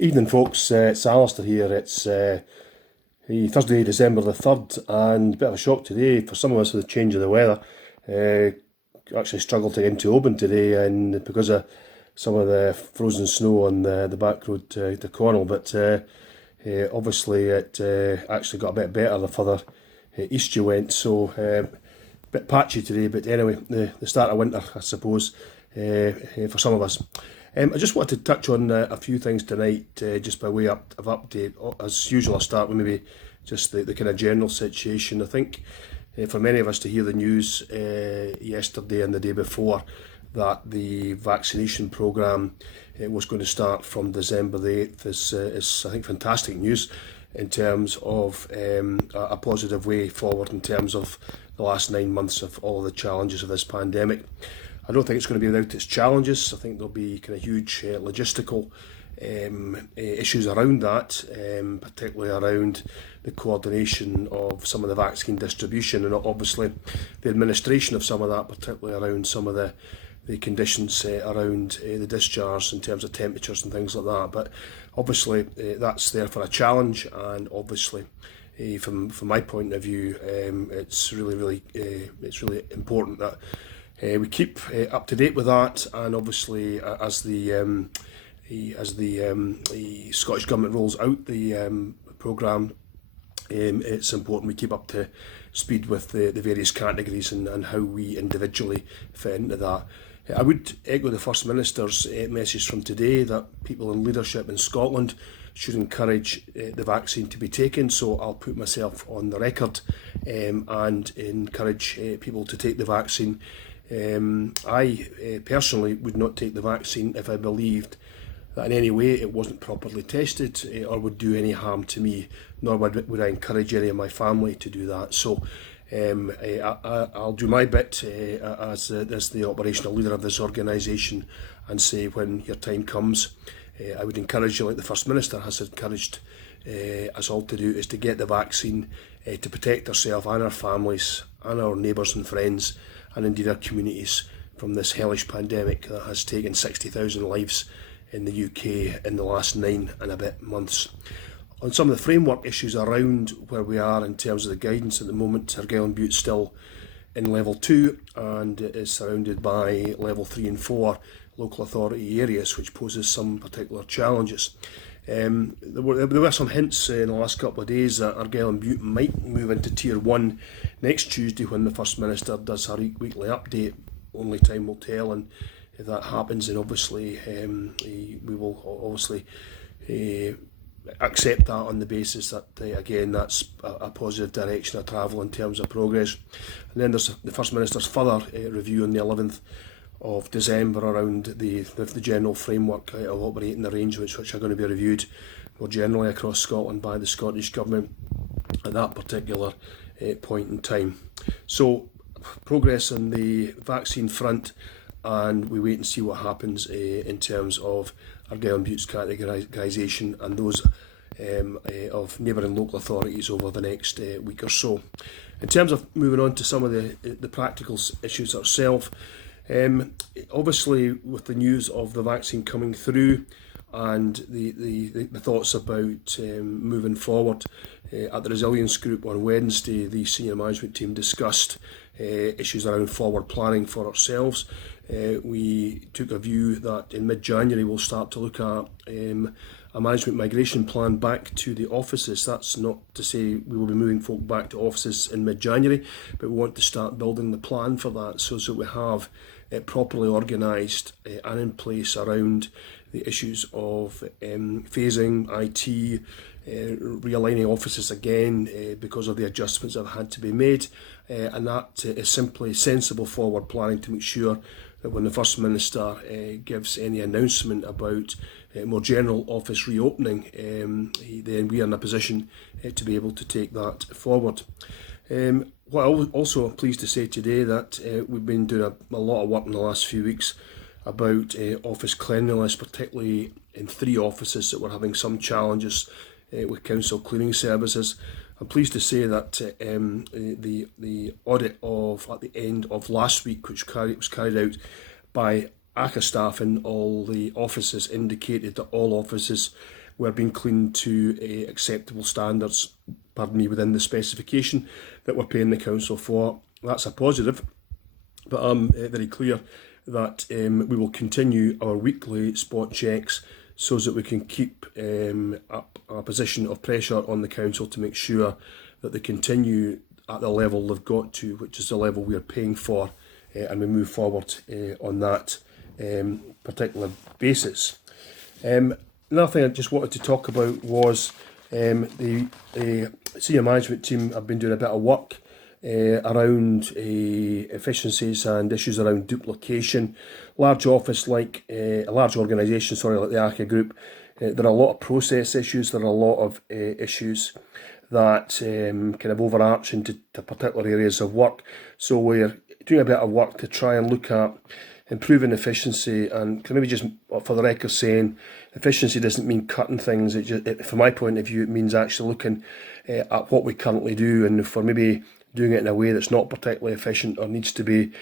Evening, folks. It's Alastair here. It's Thursday, December the 3rd, and a bit of a shock today for some of us with the change of the weather. Actually struggled to get into Oban today, and because of some of the frozen snow on the back road to Cornwall, but obviously it actually got a bit better the further east you went, so a bit patchy today, but anyway, the start of winter, I suppose, for some of us. I just wanted to touch on a few things tonight, just by way of update. As usual, I'll start with maybe just the kind of general situation. I think for many of us to hear the news yesterday and the day before that the vaccination programme was going to start from December the 8th is I think, fantastic news in terms of a positive way forward in terms of the last 9 months of all of the challenges of this pandemic. I don't think it's going to be without its challenges. I think there'll be kind of huge logistical issues around that, particularly around the coordination of some of the vaccine distribution and obviously the administration of some of that, particularly around some of the conditions around the discharge in terms of temperatures and things like that. But obviously that's there for a challenge, and obviously from my point of view, it's really important that we keep up to date with that, and obviously as the Scottish Government rolls out the programme, it's important we keep up to speed with the various categories and how we individually fit into that. I would echo the First Minister's message from today that people in leadership in Scotland should encourage the vaccine to be taken, so I'll put myself on the record and encourage people to take the vaccine. I personally would not take the vaccine if I believed that in any way it wasn't properly tested or would do any harm to me, nor would I encourage any of my family to do that. So I'll do my bit as the operational leader of this organisation, and say when your time comes, I would encourage you, like the First Minister has encouraged us all to do, is to get the vaccine to protect ourselves and our families and our neighbours and friends, and indeed our communities, from this hellish pandemic that has taken 60,000 lives in the UK in the last 9 and a bit months. On some of the framework issues around where we are in terms of the guidance at the moment, Argyll and Bute's still in level 2 and is surrounded by level 3 and 4 local authority areas, which poses some particular challenges. There were some hints in the last couple of days that Argyll and Bute might move into Tier 1 next Tuesday when the First Minister does her weekly update. Only time will tell, and if that happens, then obviously we will obviously accept that on the basis that, again, that's a positive direction of travel in terms of progress. And then there's the First Minister's further review on the 11th of December around the general framework of operating arrangements, which are going to be reviewed more generally across Scotland by the Scottish Government at that particular point in time. So progress on the vaccine front, and we wait and see what happens in terms of Argyll and Bute's categorisation and those of neighbouring local authorities over the next week or so. In terms of moving on to some of the practical issues ourselves, obviously with the news of the vaccine coming through and the thoughts about moving forward, at the Resilience Group on Wednesday, the senior management team discussed issues around forward planning for ourselves. We took a view that in mid-January we'll start to look at a management migration plan back to the offices. That's not to say we will be moving folk back to offices in mid-January, but we want to start building the plan for that so that we have it properly organised and in place around the issues of phasing, IT, realigning offices again because of the adjustments that have had to be made, and that is simply sensible forward planning to make sure that when the First Minister gives any announcement about more general office reopening, then we are in a position to be able to take that forward. What I'm also pleased to say today that we've been doing a lot of work in the last few weeks about office cleanliness, particularly in 3 offices that were having some challenges with council cleaning services. I'm pleased to say that the audit of at the end of last week, which was carried out by ACA staff in all the offices, indicated that all offices were being cleaned to acceptable standards, pardon me, within the specification that we're paying the council for. That's a positive, but I'm very clear that we will continue our weekly spot checks so that we can keep up a position of pressure on the council to make sure that they continue at the level they've got to, which is the level we are paying for, and we move forward on that particular basis. Another thing I just wanted to talk about was the senior management team have been doing a bit of work around efficiencies and issues around duplication. Large office like a large organisation, like the ACA Group, there are a lot of process issues. There are a lot of issues that kind of overarch into particular areas of work. So we're doing a bit of work to try and look at improving efficiency, and can maybe just for the record saying efficiency doesn't mean cutting things. From my point of view, it means actually looking at what we currently do, and if we're maybe doing it in a way that's not particularly efficient or needs to be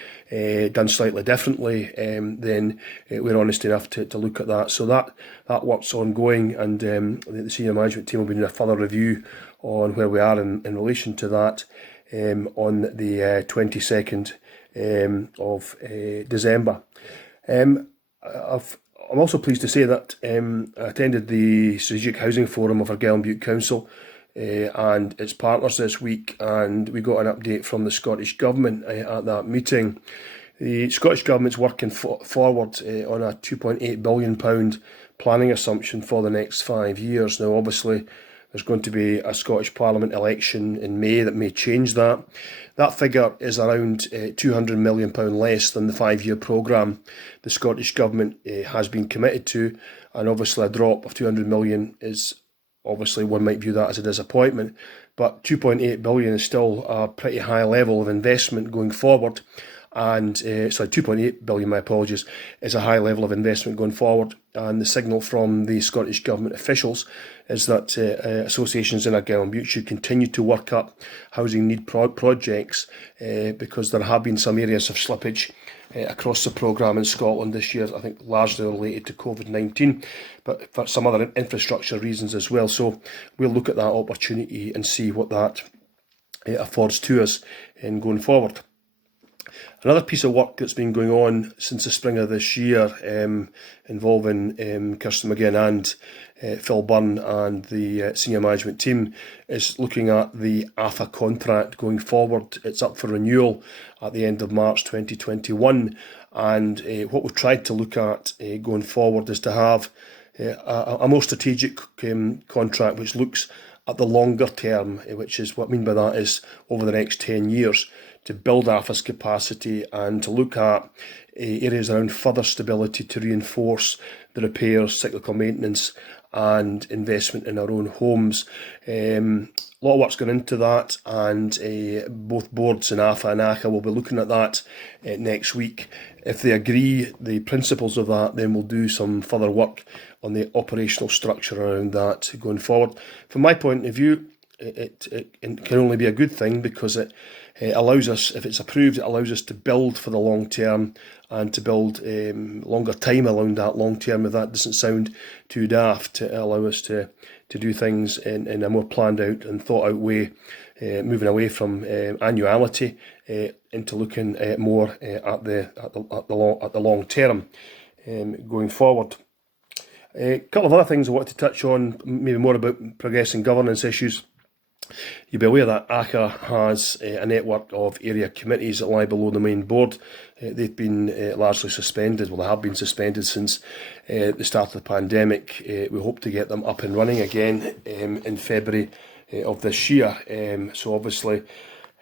done slightly differently, then we're honest enough to look at that. So that work's ongoing, and the senior management team will be doing a further review on where we are in relation to that on the 22nd of December. I'm also pleased to say that I attended the Strategic Housing Forum of Argyll and Bute Council and its partners this week, and we got an update from the Scottish Government at that meeting. The Scottish Government's working forward on a £2.8 billion planning assumption for the next 5 years. Now, obviously, there's going to be a Scottish Parliament election in May that may change that. That figure is around £200 million less than the 5-year programme the Scottish Government has been committed to, and obviously a drop of £200 million is, obviously one might view that as a disappointment, but £2.8 billion is still a pretty high level of investment going forward. And £2.8 billion, my apologies, is a high level of investment going forward. And the signal from the Scottish Government officials is that associations in Argyll and Bute should continue to work up housing need projects because there have been some areas of slippage across the programme in Scotland this year, I think largely related to COVID-19, but for some other infrastructure reasons as well. So we'll look at that opportunity and see what that affords to us in going forward. Another piece of work that's been going on since the spring of this year, involving Kirsten McGinn and Phil Byrne and the senior management team, is looking at the AFA contract going forward. It's up for renewal at the end of March 2021, and what we've tried to look at going forward is to have a more strategic contract which looks at the longer term, which is what I mean by that is over the next 10 years, to build AFA's capacity and to look at areas around further stability to reinforce the repairs, cyclical maintenance and investment in our own homes. A lot of work's gone into that, and both boards in AFA and ACA will be looking at that next week. If they agree the principles of that, then we'll do some further work on the operational structure around that going forward. From my point of view, it can only be a good thing, because it allows us, if it's approved, it allows us to build for the long term and to build longer time along that long term, if that doesn't sound too daft, to allow us to do things in a more planned out and thought out way, moving away from annuality into looking more at the long term going forward. A couple of other things I want to touch on, maybe more about progressing governance issues. You'll be aware that ACA has a network of area committees that lie below the main board. They've been largely suspended. Well, they have been suspended since the start of the pandemic. We hope to get them up and running again in February of this year. So obviously,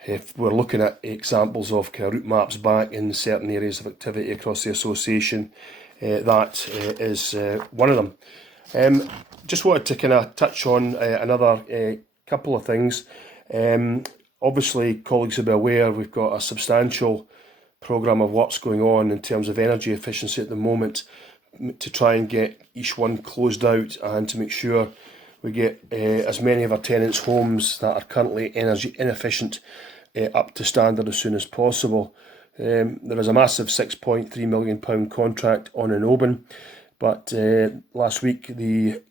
if we're looking at examples of kind of route maps back in certain areas of activity across the association, that is one of them. Just wanted to kind of touch on another couple of things. Obviously, colleagues will be aware we've got a substantial programme of works going on in terms of energy efficiency at the moment to try and get each one closed out and to make sure we get as many of our tenants' homes that are currently energy inefficient up to standard as soon as possible. There is a massive £6.3 million contract on in Oban But last week, the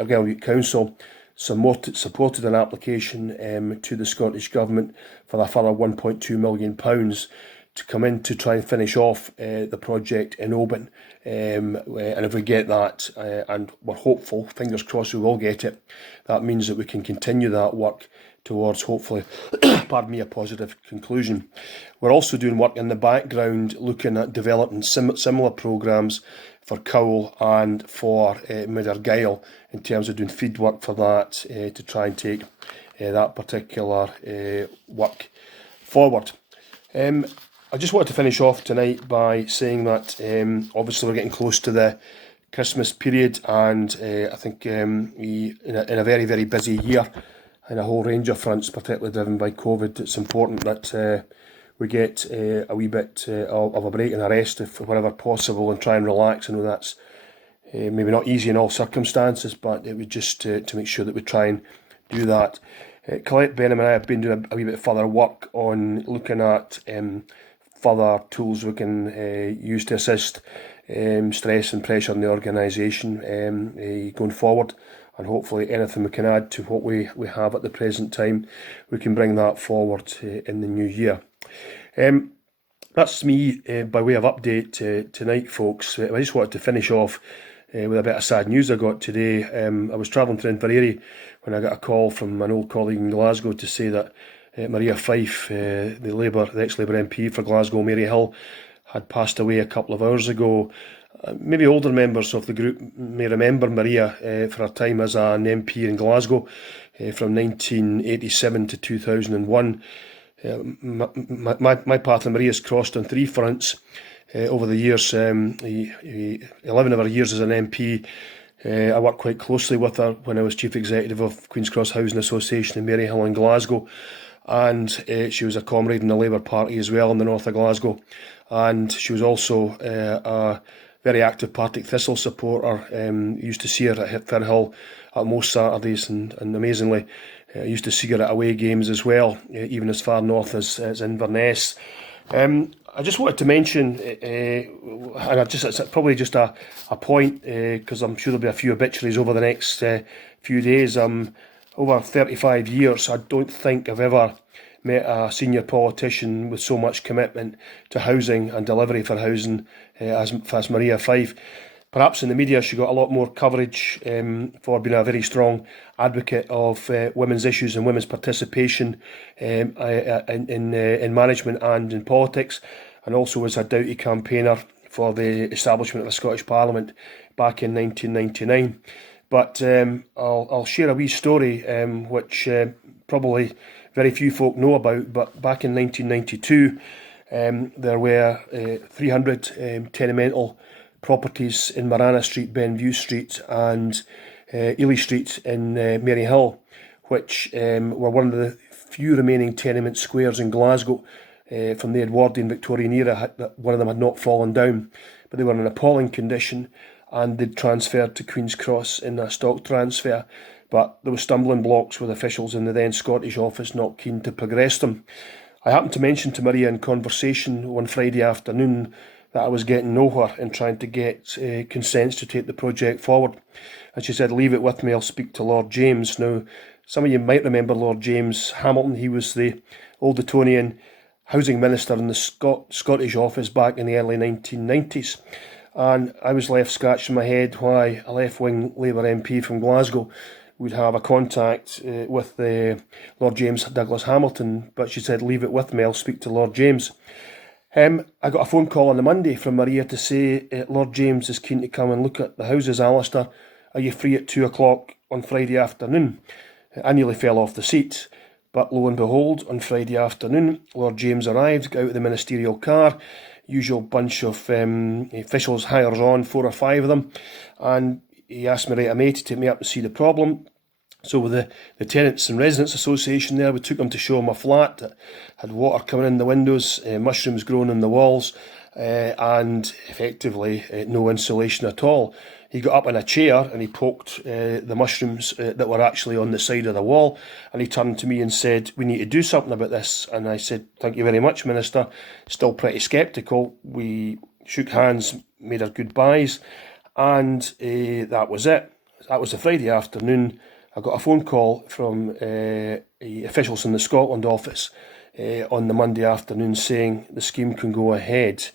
Argyll Council supported an application to the Scottish Government for a further £1.2 million to come in to try and finish off the project in Oban. And if we get that, and we're hopeful, fingers crossed we will get it, that means that we can continue that work towards, hopefully, pardon me, a positive conclusion. We're also doing work in the background, looking at developing similar programmes for Cowell and for Mid Argyll, in terms of doing feed work for that, to try and take that particular work forward. I just wanted to finish off tonight by saying that obviously we're getting close to the Christmas period, and I think in a very, very busy year in a whole range of fronts, particularly driven by COVID, it's important that we get a wee bit of a break and a rest if wherever possible, and try and relax. I know that's maybe not easy in all circumstances, but it would just to make sure that we try and do that. Colette Benham and I have been doing a wee bit further work on looking at further tools we can use to assist stress and pressure in the organisation going forward, and hopefully anything we can add to what we have at the present time, we can bring that forward in the new year. That's me by way of update tonight, folks. I just wanted to finish off with a bit of sad news I got today. I was travelling through Inveraray when I got a call from an old colleague in Glasgow to say that Maria Fife, the ex-Labour MP for Glasgow Maryhill, had passed away a couple of hours ago. Maybe older members of the group may remember Maria for her time as an MP in Glasgow from 1987 to 2001. My path and Maria's crossed on three fronts over the years. 11 of her years as an MP, I worked quite closely with her when I was Chief Executive of Queen's Cross Housing Association in Maryhill in Glasgow, and she was a comrade in the Labour Party as well in the north of Glasgow, and she was also a very active Partick Thistle supporter. Used to see her at Firhill at most Saturdays, and amazingly, I used to see her at away games as well, even as far north as Inverness. I just wanted to mention, and it's probably just a point, because I'm sure there'll be a few obituaries over the next few days. Over 35 years, I don't think I've ever met a senior politician with so much commitment to housing and delivery for housing as Maria Fife. Perhaps in the media she got a lot more coverage for being a very strong advocate of women's issues and women's participation in management and in politics, and also was a doughty campaigner for the establishment of the Scottish Parliament back in 1999. But I'll share a wee story which probably very few folk know about. But back in 1992, there were 300 tenemental properties in Marana Street, Benview Street and Ely Street in Maryhill, which were one of the few remaining tenement squares in Glasgow from the Edwardian Victorian era. One of them had not fallen down, but they were in an appalling condition, and they'd transferred to Queen's Cross in a stock transfer. But there were stumbling blocks with officials in the then Scottish office not keen to progress them. I happened to mention to Maria in conversation one Friday afternoon that I was getting nowhere in trying to get consents to take the project forward. And she said, "Leave it with me, I'll speak to Lord James." Now, some of you might remember Lord James Hamilton. He was the old Etonian housing minister in the Scottish office back in the early 1990s. And I was left scratching my head why a left-wing Labour MP from Glasgow would have a contact with Lord James Douglas Hamilton. But she said, "Leave it with me, I'll speak to Lord James." I got a phone call on the Monday from Maria to say Lord James is keen to come and look at the houses. "Alastair, are you free at 2 o'clock on Friday afternoon?" I nearly fell off the seat. But lo and behold, on Friday afternoon, Lord James arrived, got out of the ministerial car, usual bunch of officials hires on, 4 or 5 of them, and he asked me right away to take me up and see the problem. So with the Tenants and Residents Association there, we took him to show him a flat that had water coming in the windows, mushrooms growing in the walls, and effectively no insulation at all. He got up in a chair and he poked the mushrooms that were actually on the side of the wall, and he turned to me and said, "We need to do something about this." And I said, "Thank you very much, Minister." Still pretty sceptical. We shook hands, made our goodbyes, and that was it. That was the Friday afternoon. I got a phone call from officials in the Scotland office on the Monday afternoon saying the scheme can go ahead.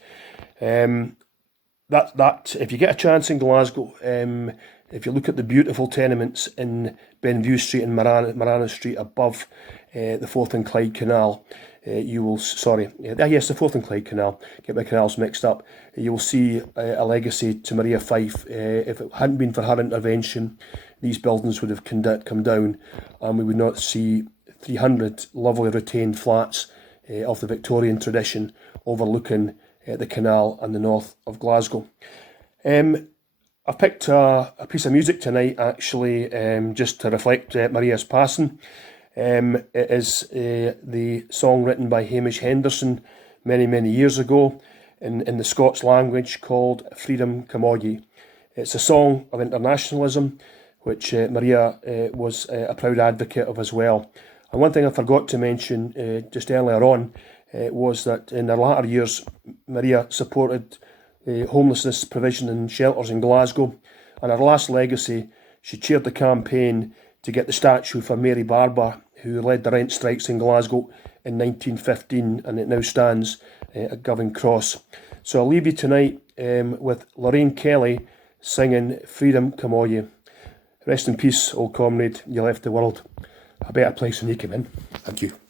That if you get a chance in Glasgow, if you look at the beautiful tenements in Benview Street and Marana Street above the Forth and Clyde Canal, you will, the Forth and Clyde Canal, get my canals mixed up, you will see a legacy to Maria Fife. If it hadn't been for her intervention, these buildings would have come down, and we would not see 300 lovely retained flats of the Victorian tradition overlooking the canal and the north of Glasgow. I've picked a piece of music tonight, actually, just to reflect Maria's passing. It is the song written by Hamish Henderson many, many years ago in the Scots language called Freedom Camogie. It's a song of internationalism, which Maria was a proud advocate of as well. And one thing I forgot to mention just earlier on was that in her latter years, Maria supported homelessness provision and shelters in Glasgow. And her last legacy, she chaired the campaign to get the statue for Mary Barber, who led the rent strikes in Glasgow in 1915, and it now stands at Govan Cross. So I'll leave you tonight with Lorraine Kelly singing Freedom Camogie. Rest in peace, old comrade. You left the world a better place when you came in. Thank you.